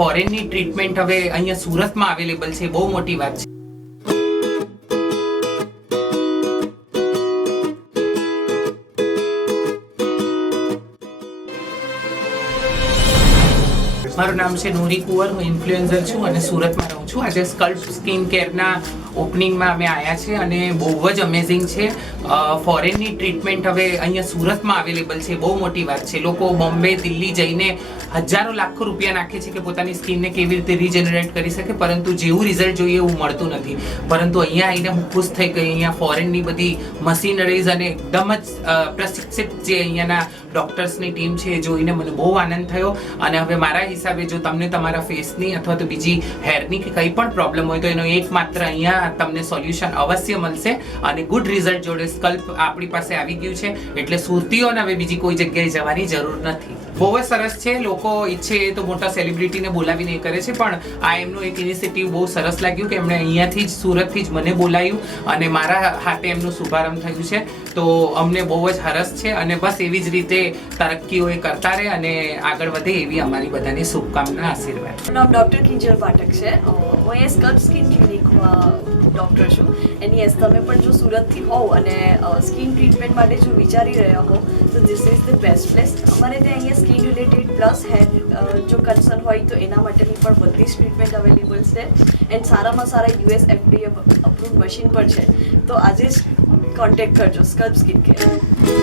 ફોરેનની treatment હવે અહીંયા સુરતમાં અવેલેબલ છે, બહુ મોટી વાત છે. મારું નામ છે નૂરી કુંવર, હું ઇન્ફ્લુએન્સર છું અને સુરતમાં રહું છું. આજે સ્કલ્પ સ્કિન કેરના ઓપનિંગમાં અમે આવ્યા છીએ અને બહુ જ અમેઝિંગ છે. ફોરેનની ટ્રીટમેન્ટ હવે અહીંયા સુરતમાં અવેલેબલ છે, બહુ મોટી વાત છે. લોકો બોમ્બે, દિલ્હી જઈને હજારો લાખો રૂપિયા નાખે છે કે પોતાની સ્કિનને કેવી રીતે રીજનરેટ કરી શકે, પરંતુ જેવું રિઝલ્ટ જોઈએ એવું મળતું નથી. પરંતુ અહીંયા આવીને હું ખુશ થઈ ગઈ. અહીંયા ફોરેનની બધી મશીનરીઝ અને એકદમ જ પ્રશિક્ષિત જે અહીંયાના ડૉક્ટર્સની ટીમ છે એ જોઈને મને બહુ આનંદ થયો. અને હવે મારા હિસાબે જો તમને તમારા ફેસની અથવા તો બીજી હેરની કે કંઈ પણ પ્રોબ્લેમ હોય તો એનો એકમાત્ર અહીંયા તમને સોલ્યુશન અવશ્ય મળશે. અને ગુડ રિઝલ્ટ જોડે સ્કલ્પ આપણી પાસે આવી ગયું છે, એટલે સુરતીઓને હવે બીજી કોઈ જગ્યાએ જવાની જરૂર નથી. બહુ જ સરસ છે. લોકો ઈચ્છે તો મોટા સેલિબ્રિટીને બોલાવીને એ કરે છે, પણ આ એમનું એક ઇનિશિયેટિવ બહુ સરસ લાગ્યું કે એમણે અહીંયાથી જ સુરતથી જ મને બોલાવ્યું અને મારા હાથે એમનું શુભારંભ થયું છે. તો અમને બહુ જ હરસ છે અને બસ એવી જ રીતે તરક્કીઓ એ કરતા રહે અને આગળ વધે એવી અમારી બધાની શુભકામના, આશીર્વાદ. મારું નામ ડૉક્ટર કિંજલ પાઠક છે. હું એ સ્કલ્પ સ્કિન ક્લિનિકમાં ડૉક્ટર છું. એની એસ તમે પણ જો સુરતથી હોવ અને સ્કિન ટ્રીટમેન્ટ માટે જો વિચારી રહ્યા હો તો this is the best place. અમારે ત્યાં અહીંયા સ્કિન રિલેટેડ પ્લસ હેર જો કન્સર્ન હોય તો એના માટેની પણ બધી જ ટ્રીટમેન્ટ અવેલેબલ છે. એન્ડ સારામાં સારા US FDA અપ્રૂવ મશીન પણ છે. તો આજે જ કોન્ટેક્ટ કરજો સ્કલ્પ સ્કિન કેર.